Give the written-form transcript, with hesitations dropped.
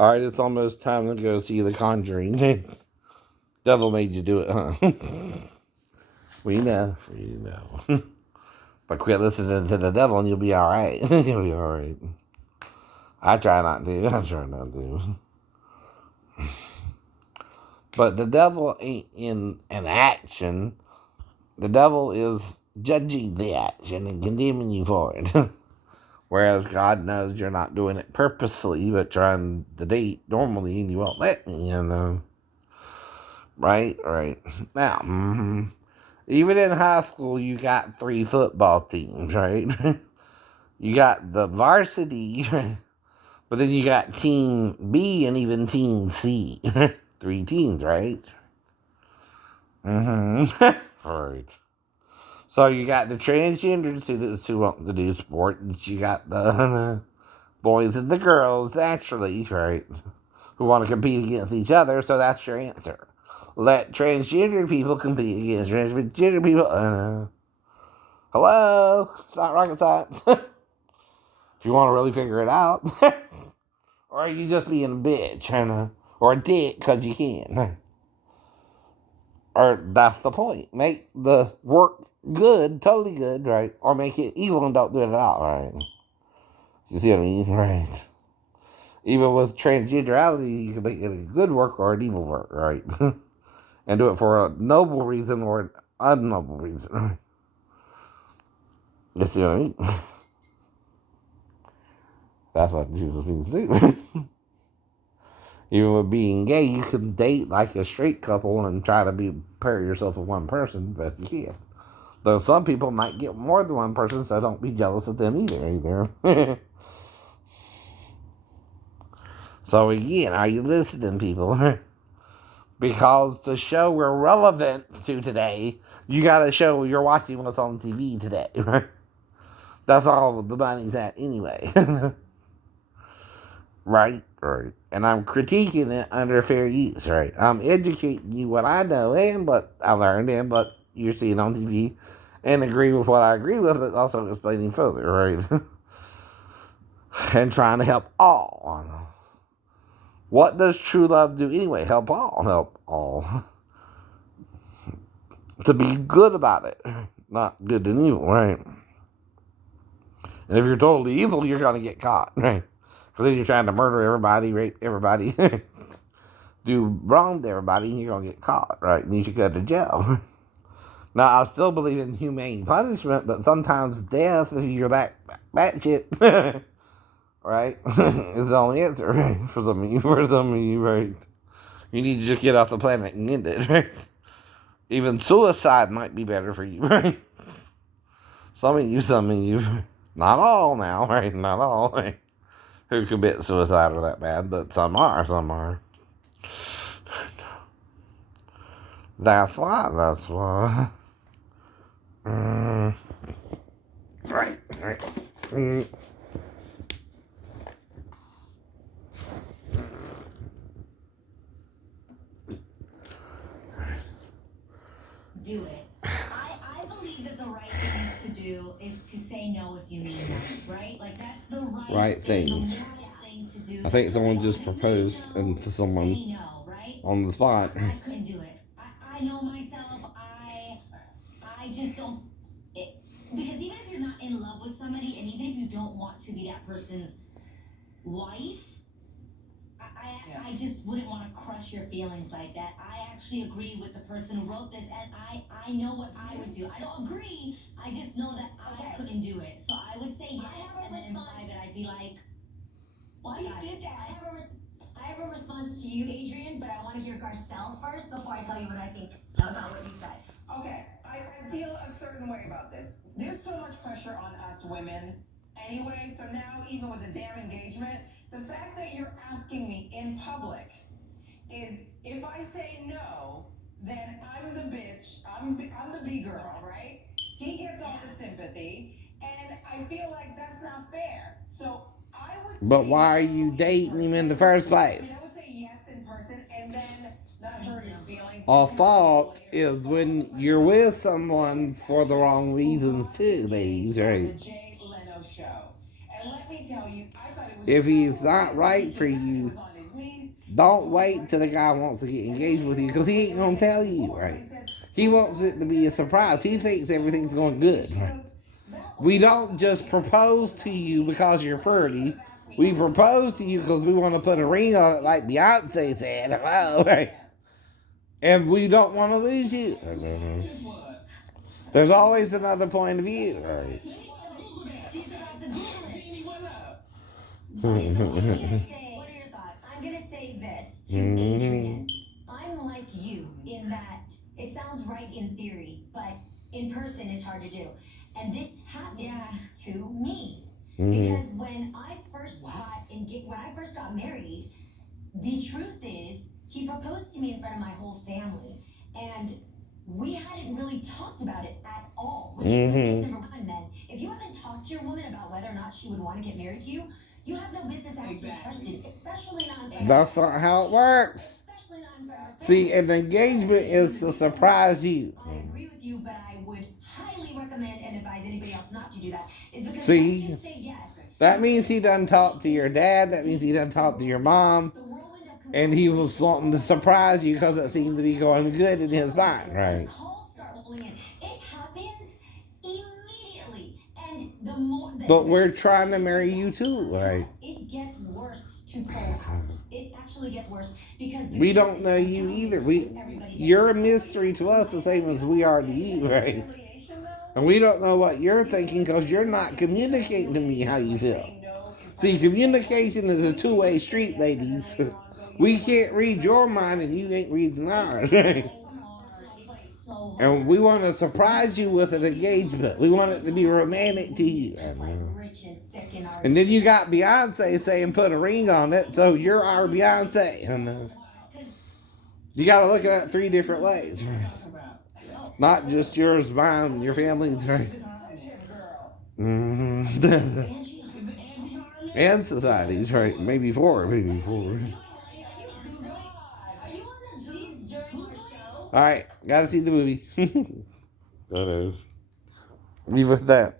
Alright, it's almost time to go see The Conjuring. Devil made you do it, huh? We know. But quit listening to the devil and you'll be alright. You'll be alright. I try not to. But the devil ain't in an action. The devil is judging the action and condemning you for it. Whereas God knows you're not doing it purposefully, but trying to date normally and you won't let me, Right? Now, even in high school, you got 3 football teams, right? You got the varsity, but then you got Team B and even Team C. 3 teams, right? Right. So you got the transgender students who want to do sports. You got the boys and the girls, naturally, right? Who want to compete against each other. So that's your answer. Let transgender people compete against transgender people. Hello? It's not rocket science. If you want to really figure it out. Or are you just being a bitch? Or a dick because you can. Or that's the point. Make the work good, totally good, right? Or make it evil and don't do it at all, right? You see what I mean? Right. Even with transgenderality, you can make it a good work or an evil work, right? And do it for a noble reason or an unnoble reason. You see what I mean? That's what Jesus means to do. Even with being gay, you can date like a straight couple and try to pair yourself with one person, but you can. Though some people might get more than one person, so don't be jealous of them either. So again, are you listening, people? Because to show we're relevant to today, you gotta show you're watching what's on TV today, right? That's all the money's at anyway. Right. And I'm critiquing it under fair use, right? I'm educating you what I know and what I learned and what you're seeing on TV and agree with what I agree with, but also explaining further, right? And trying to help all. What does true love do anyway? Help all. Help all. To be good about it, not good and evil, right? And if you're totally evil, you're going to get caught, right? Because then you're trying to murder everybody, rape everybody, do wrong to everybody, and you're going to get caught, right? And you should go to jail. Now, I still believe in humane punishment, but sometimes death, if you're that shit, right, is the only answer, right? For some of you, right? You need to just get off the planet and end it, right? Even suicide might be better for you, right? Some of you. Not all now, right? Not all, right? Who commit suicide are that bad, but some are. That's why. Right. Do it. I believe that the right thing is to do is to say no if you mean no, right? Like that's the right thing, the moral thing to do. I think someone just proposed to someone no, right? on the spot. I couldn't do it. I know myself. I just don't. Because even if you're not in love with somebody, and even if you don't want to be that person's wife, I just wouldn't want to crush your feelings like that. I actually agree with the person who wrote this, and I know what I would do. I don't agree. I just know that I couldn't do it. So I would say yes, and then in private I'd be like, why you did that? I have a response to you, Adrian, but I want to hear Garcelle first before I tell you what I think about what you said. Okay, I feel a certain way about this. There's so much pressure on us women anyway, so now even with a damn engagement, the fact that you're asking me in public is if I say no, then I'm the bitch, I'm the B-girl, right? He gets all the sympathy, and I feel like that's not fair. So I would say But why are you dating him in the first place? I would say yes in person, and then not hurt his feelings. A fault is when you're with someone for the wrong reasons too, ladies, right? The Jay Leno show. And let me tell you, I thought it was If he's not right for you, Don't wait till the guy wants to get engaged with you because he ain't gonna tell you, right? He wants it to be a surprise. He thinks everything's going good, right? We don't just propose to you because you're pretty. We propose to you because we want to put a ring on it, like Beyonce said. Hello, right? And we don't want to lose you. There's always another point of view, right? She's about to Google it. What are your thoughts? I'm gonna say this to Adrian. I'm like you in that it sounds right in theory, but in person it's hard to do. And this happened to me because when I first got married, the truth is he proposed to me in front of my whole family, and we hadn't really talked about it at all. Which is mistake number one, men. If you haven't talked to your woman about whether or not she would want to get married to you, you have no business asking a question, especially not in front of That's not how it works. especially not in front of her See, family. an engagement is to surprise you. I agree with you, but I would highly recommend and advise anybody else not to do that. Is because See? once you say yes, That means he done talk to your dad. That means he done talk to your mom. the whirlwind of And he was wanting to surprise you because it seemed to be going good in his mind, right? calls start rolling in. It happens immediately, and the more. But we're trying to marry you too, right? It gets worse to pull out. It actually gets worse because We don't know you either. You're a mystery to us the same as we are to you, right? And we don't know what you're thinking because you're not communicating to me how you feel. See, communication is a two-way street, ladies. We can't read your mind and you ain't reading ours, right? And we want to surprise you with an engagement. We want it to be romantic to you. And then you got Beyonce saying put a ring on it, so you're our Beyonce. And you got to look at it 3 different ways. Not just yours, mine, your family's, right? And society's, right? Maybe 4, maybe 4. Are you on the G's during our show? Alright, gotta see the movie. That is. Leave with that.